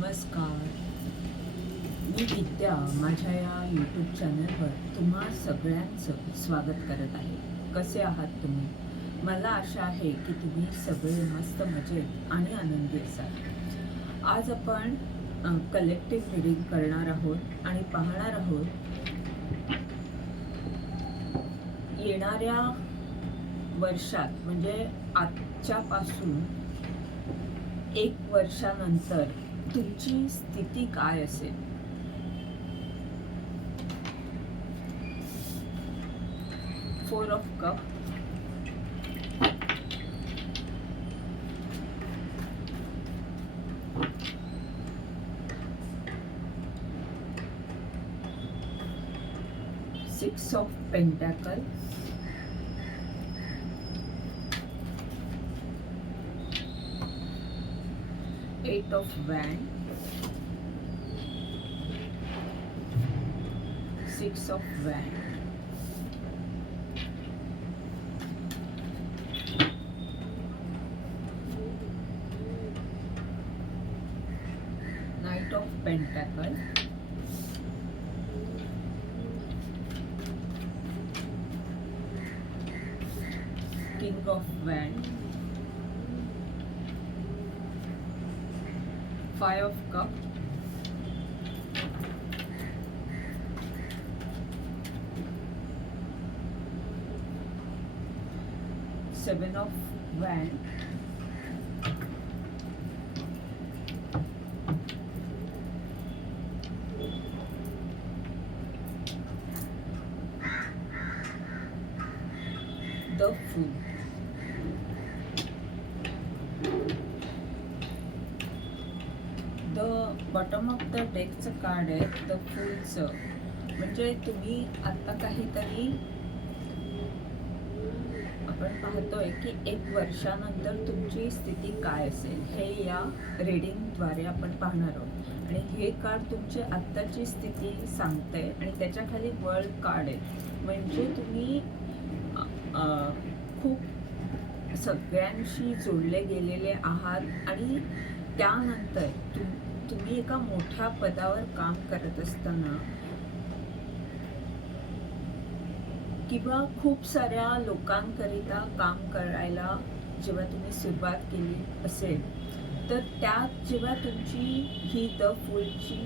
नमस्कार. मी विद्या माझ्या या यूट्यूब चॅनलवर तुम्हा सगळ्यांचं स्वागत करत आहे. कसे आहात तुम्ही? मला आशा आहे की तुम्ही सगळे मस्त मजेत आणि आनंदी असाल. आज आपण कलेक्टिव्ह रिडिंग करणार आहोत आणि पाहणार आहोत येणाऱ्या वर्षात म्हणजे आजच्यापासून एक वर्षानंतर तुमची स्थिती काय असेल? Four of cup six of pentacle eight of wand six of wand knight of pentacle king of wand five of cup. Seven of wand bottom of the डेकचं card आहे द फुलचं म्हणजे तुम्ही आत्ता काहीतरी आपण पाहतोय की एक वर्षानंतर तुमची स्थिती काय असेल हे या रिडिंगद्वारे आपण पाहणार आहोत. आणि हे कार्ड तुमची आत्ताची स्थिती सांगते आणि त्याच्याखाली वर्ल्ड कार्ड आहे. म्हणजे तुम्ही खूप सगळ्यांशी जोडले गेलेले आहात आणि त्यानंतर तुम तुम्ही एका मोठ्या पदावर काम करत असताना किंवा खूप साऱ्या लोकांकरिता काम करायला जेव्हा तुम्ही सुरुवात केली असेल तर त्यात जेव्हा तुमची ही द फुलची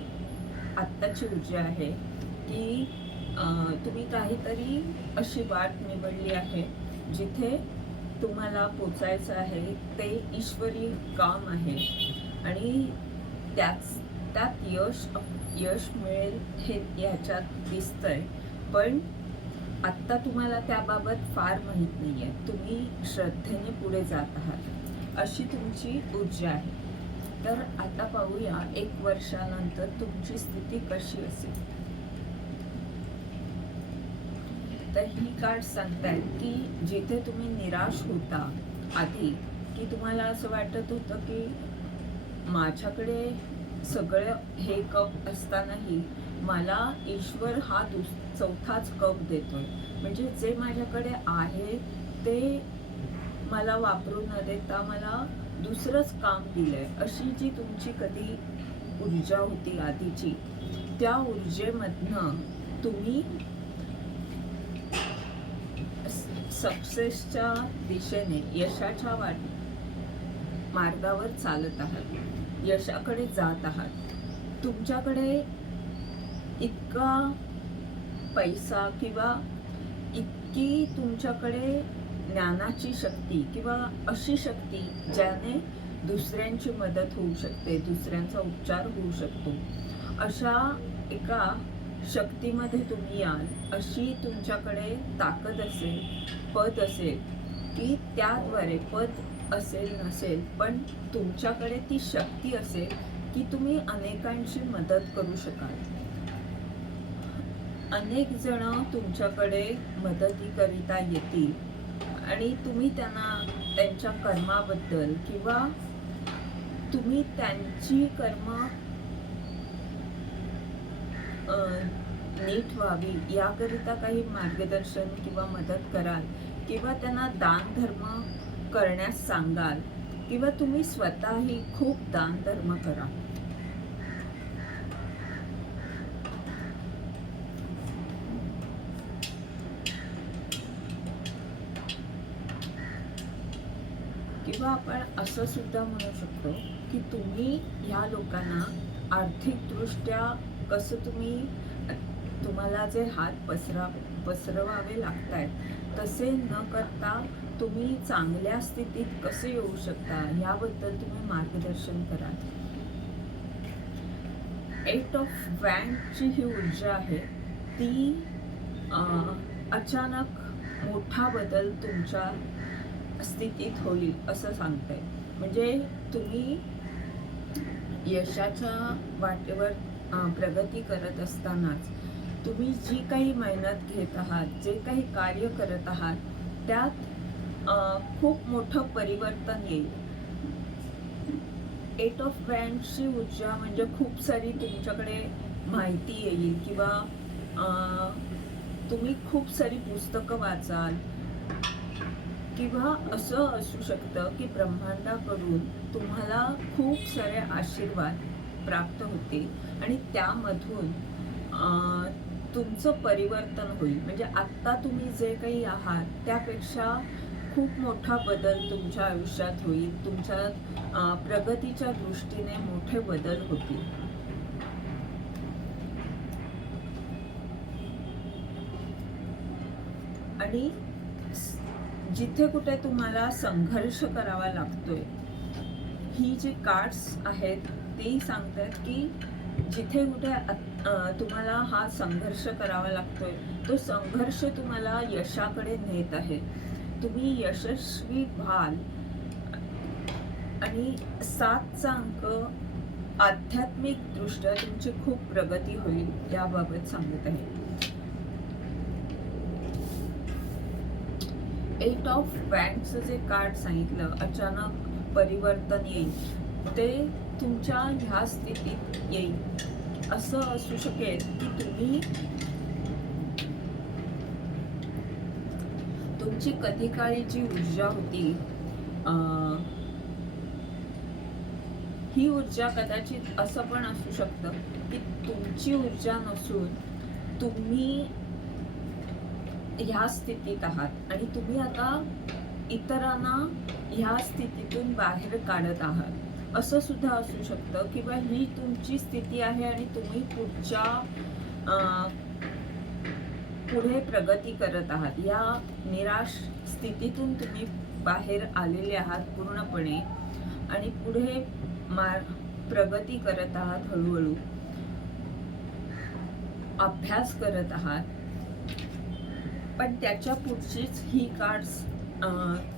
आत्ताची ऊर्जा आहे की तुम्ही काहीतरी अशी वाट निवडली आहे जिथे तुम्हाला पोचायचं आहे ते ईश्वरी काम आहे. आणि त्याच त्यात यश यश मिळेल हे ह्याच्यात दिसतंय. पण आत्ता तुम्हाला त्याबाबत फार माहीत नाही आहे तुम्ही श्रद्धेने पुढे जात आहात. अशी तुमची ऊर्जा आहे. तर आता पाहूया एक वर्षानंतर तुमची स्थिती कशी असेल. तर ही कार्ड सांगतायत की जिथे तुम्ही निराश होता आधी की तुम्हाला असं वाटत होतं की माझ्याकडे सगळं हे कप असतानाही मला ईश्वर हा दुस चौथाच कप देतोय. म्हणजे जे माझ्याकडे आहे ते मला वापरू न देता मला दुसरंच काम दिलंय. अशी जी तुमची कधी ऊर्जा होती आधीची त्या ऊर्जेमधनं तुम्ही सक्सेसच्या दिशेने यशाच्या वाट मार्गावर चालत आहात. यशाकडे जात आहात. तुमच्याकडे इतका पैसा किंवा इतकी तुमच्याकडे ज्ञानाची शक्ती किंवा अशी शक्ती ज्याने दुसऱ्यांची मदत होऊ शकते दुसऱ्यांचा उपचार होऊ शकतो. अशा एका शक्तीमध्ये तुम्ही याल अशी तुमच्याकडे ताकद असेल पद असेल की त्याद्वारे पद असेल नसेल पण तुमच्याकडे ती शक्ती असेल की तुम्ही अनेकांची मदत करू शकाल. अनेक जण तुमच्याकडे मदतीकरिता येतील आणि तुम्ही त्यांना त्यांच्या कर्माबद्दल किंवा तुम्ही त्यांची कर्म नीट व्हावी याकरिता काही मार्गदर्शन किंवा मदत कराल किंवा त्यांना दान धर्म करण्यास सांगाल किंवा तुम्ही स्वतःही खूप दान धर्म करा. किंवा आपण असं सुद्धा म्हणू शकतो की तुम्ही ह्या लोकांना आर्थिकदृष्ट्या कसं तुम्ही तुम्हाला जे हात पसरा पसरवावे लागत आहेत तसे न करता तुम्ही चांगल्या स्थितीत कसे येऊ शकता याबद्दल तुम्ही मार्गदर्शन करा. एट ऑफ वॅनची ही ऊर्जा आहे. ती अचानक मोठा बदल तुमच्या स्थितीत होईल असं सांगते म्हणजे तुम्ही यशाच्या वाटेवर प्रगती करत असतानाच तुम्ही जी काही मेहनत घेत आहात जे काही कार्य करत आहात त्यात खूप मोठं परिवर्तन येईल. एट ऑफ ब्रँडची ऊर्जा म्हणजे खूप सारी तुमच्याकडे माहिती येईल किंवा तुम्ही खूप सारी पुस्तकं वाचाल किंवा असं असू शकतं की ब्रह्मांडाकडून तुम्हाला खूप सारे आशीर्वाद प्राप्त होते आणि त्यामधून तुमचं परिवर्तन होईल. म्हणजे आत्ता तुम्ही जे काही आहात त्यापेक्षा खूप मोठा बदल तुमच्या आयुष्यात होईल. तुमच्या प्रगतीच्या दृष्टीने मोठे बदल होतील. आणि जिथे कुठे तुम्हाला संघर्ष करावा लागतोय ही जी कार्ड्स आहेत ती सांगतात की जिथे कुठे तुम्हाला हा संघर्ष करावा लागतोय तो संघर्ष तुम्हाला यशाकडे नेत आहे. तुम्ही यशस्वी व्हाल. आणि सातचा अंक आध्यात्मिक दृष्ट्या तुमची खूप प्रगती होईल याबाबत सांगत आहे. एट ऑफ बँकचं जे कार्ड सांगितलं अचानक परिवर्तन येईल. ते तुमच्या ह्या स्थितीत येईल. असं असू शकेल की तुम्ही तुमची कधी काळी जी ऊर्जा होती. ही ऊर्जा कदाचित असं पण असू शकतं की तुमची ऊर्जा नसून तुम्ही ह्या स्थितीत आहात आणि तुम्ही आता इतरांना ह्या स्थितीतून बाहेर काढत आहात. असं सुद्धा असू शकतं किंवा ही तुमची स्थिती आहे आणि तुम्ही पुढच्या पुढे प्रगती करत आहात. या निराश स्थितीतून तुम्ही बाहेर आलेले आहात पूर्णपणे आणि पुढे मार प्रगती करत आहात हळूहळू. अभ्यास करत आहात. पण त्याच्या पुढचीच ही कार्ड्स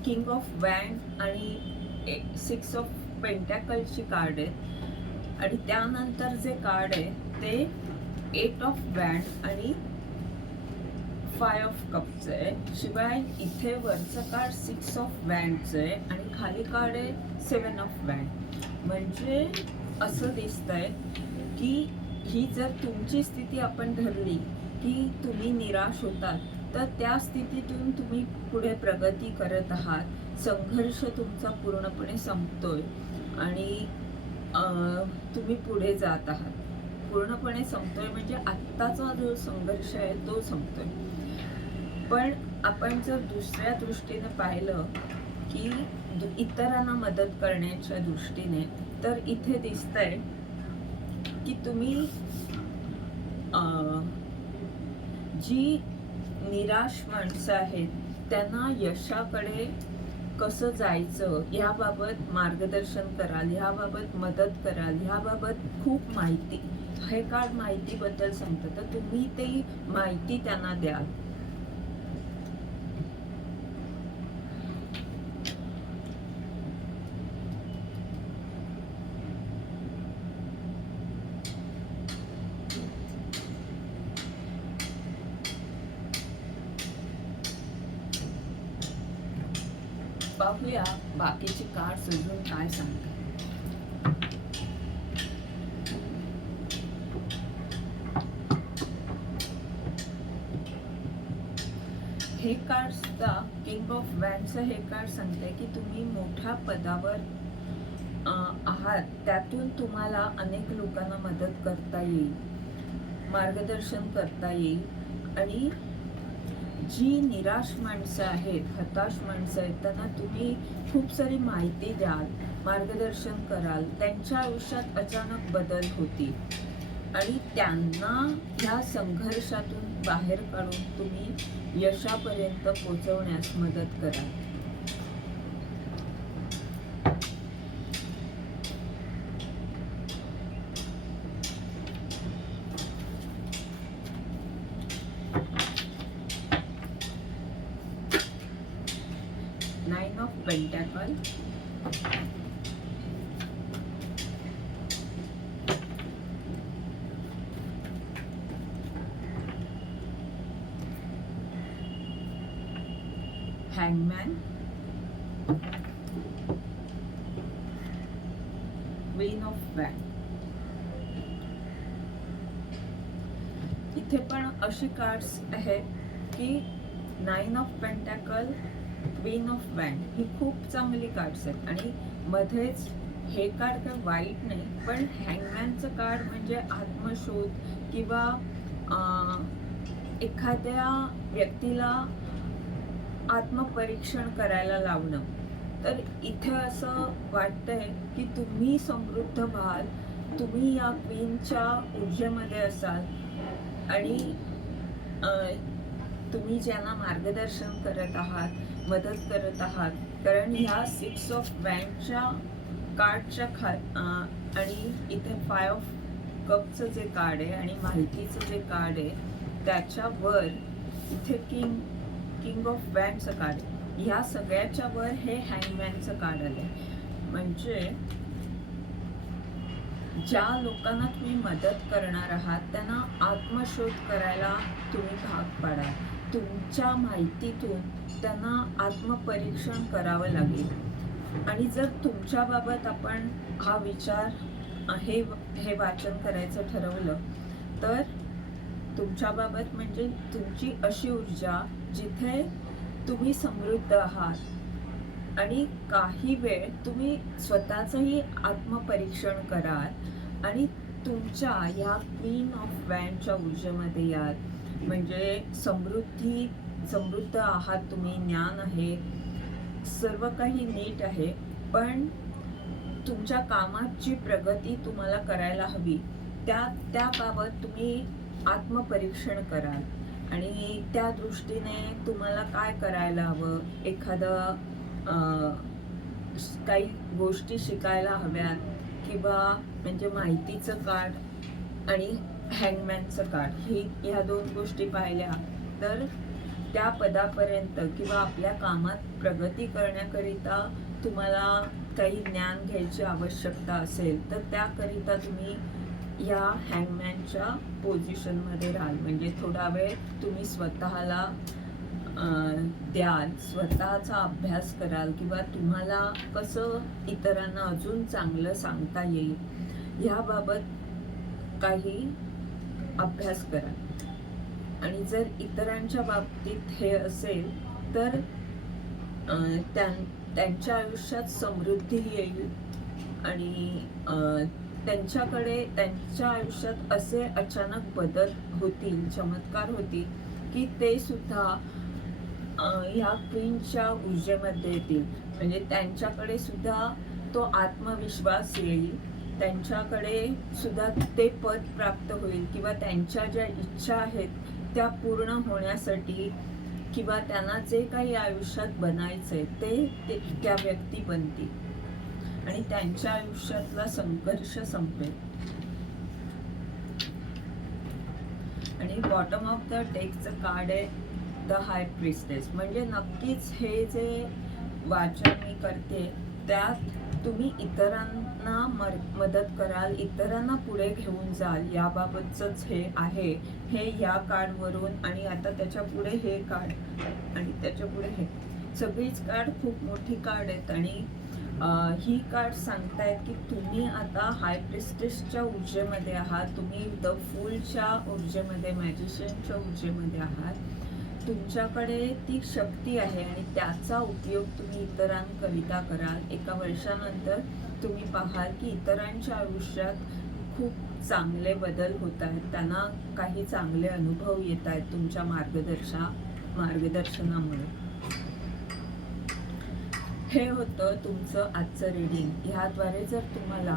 किंग ऑफ वॅन आणि सिक्स ऑफ पेंटॅकलची कार्ड आहेत. आणि त्यानंतर जे कार्ड आहे ते एट ऑफ बँड आणि फाय ऑफ कपचं आहे. शिवाय इथे वरचं कार्ड सिक्स ऑफ बँडचं आहे आणि खाली कार्ड आहे सेवन ऑफ बँड म्हणजे असं दिसतंय की ही जर तुमची स्थिती आपण धरली की तुम्ही निराश होतात तर त्या स्थितीतून तुम्ही पुढे प्रगती करत आहात. संघर्ष तुमचा पूर्णपणे संपतोय. आणि तुम्ही पुढे जात आहात. पूर्णपणे संपतोय म्हणजे आत्ताचा जो संघर्ष आहे तो संपतोय. पण आपण जर दुसऱ्या दृष्टीने पाहिलं की इतरांना मदत करण्याच्या दृष्टीने तर इथे दिसतंय की तुम्ही अं, जी निराश माणसं आहेत त्यांना यशाकडे कसं जायचं याबाबत मार्गदर्शन कराल ह्याबाबत मदत कराल ह्याबाबत खूप माहिती. हे कार्ड माहितीबद्दल सांगतं तर तुम्ही ते माहिती त्यांना द्याल पाहूया बाकीचे कार्ड अजून काय सांगतात हे कार्ड सुद्धा किंग ऑफ वॅनचं हे कार्ड सांगते की तुम्ही मोठ्या पदावर आहात. त्यातून तुम्हाला अनेक लोकांना मदत करता येईल मार्गदर्शन करता येईल आणि जी निराश माणसं आहेत हताश माणसं आहेत त्यांना तुम्ही खूप सारी माहिती द्याल मार्गदर्शन कराल. त्यांच्या आयुष्यात अचानक बदल होतील. आणि त्यांना ह्या संघर्षातून बाहेर काढून तुम्ही यशापर्यंत पोचवण्यास मदत कराल. Nine of pentacle hangman queen of bank इथे पण अशी कार्ड्स आहेत की of pentacle queen of wand ही खूप चांगली कार्ड्स आहेत. आणि मध्येच हे कार्ड काही वाईट नाही पण हँगमॅनचं कार्ड म्हणजे आत्मशोध किंवा एखाद्या व्यक्तीला आत्मपरीक्षण करायला लावणं. तर इथे असं वाटतंय की तुम्ही समृद्ध व्हाल तुम्ही या क्वीनच्या ऊर्जेमध्ये असाल. आणि तुम्ही ज्यांना मार्गदर्शन करत आहात मदत करत आहात कारण ह्या सिक्स ऑफ बँकच्या कार्डच्या खा आणि इथे फाय ऑफ कपचं जे कार्ड आहे आणि माहितीचं जे कार्ड आहे त्याच्यावर इथे किंग किंग ऑफ बँडचं कार्ड ह्या सगळ्याच्या वर हे हँगमॅनचं कार्ड आहे म्हणजे ज्या लोकांना तुम्ही मदत करणार आहात त्यांना आत्मशोध करायला तुम्ही भाग पाडा तुमच्या माहितीतून त्यांना आत्मपरीक्षण करावं लागेल. आणि जर तुमच्याबाबत आपण हा विचार हे हे वाचन करायचं ठरवलं तर तुमच्याबाबत म्हणजे तुमची अशी ऊर्जा जिथे तुम्ही समृद्ध आहात. आणि काही वेळ तुम्ही स्वतःचंही आत्मपरीक्षण कराल. आणि तुमच्या या क्वीन ऑफ वॅनच्या ऊर्जेमध्ये याल. म्हणजे समृद्धी समृद्ध आहात तुम्ही ज्ञान आहे सर्व काही नीट आहे पण तुमच्या कामात जी प्रगती तुम्हाला करायला हवी. त्या त्याबाबत तुम्ही आत्मपरीक्षण कराल. आणि त्या दृष्टीने तुम्हाला काय करायला हवं? एखादं श- काही गोष्टी शिकायला हव्यात किंवा म्हणजे माहितीचं कार्ड आणि हँगमॅनचं कार्ड ही ह्या दोन गोष्टी पाहिल्या. तर त्या पदापर्यंत किंवा आपल्या कामात प्रगती करण्याकरिता तुम्हाला काही ज्ञान घ्यायची आवश्यकता असेल तर त्याकरिता तुम्ही या हँगमॅनच्या पोझिशनमध्ये राहाल. म्हणजे थोडा वेळ तुम्ही स्वतःला द्याल स्वतःचा अभ्यास कराल किंवा तुम्हाला कसं इतरांना अजून चांगलं सांगता येईल ह्याबाबत काही अभ्यास करा. आणि जर इतरांच्या बाबतीत हे असेल तर त्यां त्यांच्या आयुष्यात समृद्धी येईल आणि त्यांच्याकडे त्यांच्या आयुष्यात असे अचानक बदल होतील चमत्कार होतील की ते सुद्धा या ह्या क्वीनच्या ऊर्जेमध्ये येतील. म्हणजे त्यांच्याकडे सुद्धा तो आत्मविश्वास येईल. त्यांच्याकडे सुद्धा ते पद प्राप्त होईल किंवा त्यांच्या ज्या इच्छा आहेत त्या पूर्ण होण्यासाठी किंवा त्यांना जे काही आयुष्यात बनायचंय ते ते त्या व्यक्ती बनतील. आणि त्यांच्या आयुष्यातला संघर्ष संपेल. आणि बॉटम ऑफ द डेकचं कार्ड आहे द हाय प्रिस्टेस म्हणजे नक्कीच हे जे वाचन मी करते त्यात तुम्ही इतरांना मर मदत कराल इतरांना पुढे घेऊन जाल याबाबतचंच हे आहे. हे या कार्डवरून आणि आता त्याच्या पुढे हे कार्ड आणि त्याच्या पुढे हे. सगळीच कार्ड खूप मोठी कार्ड आहेत आणि ही कार्ड सांगतायत की तुम्ही आता हाय प्रिस्टिसच्या ऊर्जेमध्ये आहात. तुम्ही द फूलच्या ऊर्जेमध्ये मॅजिशियनच्या ऊर्जेमध्ये आहात. तुमच्याकडे ती शक्ती आहे आणि त्याचा उपयोग तुम्ही इतरांकरिता कराल. एका वर्षानंतर तुम्ही पाहाल की इतरांच्या आयुष्यात खूप चांगले बदल होत आहेत. त्यांना काही चांगले अनुभव येत आहेत तुमच्या मार्गदर्शा मार्गदर्शनामुळे. हे होतं तुमचं आजचं रीडिंग ह्याद्वारे जर तुम्हाला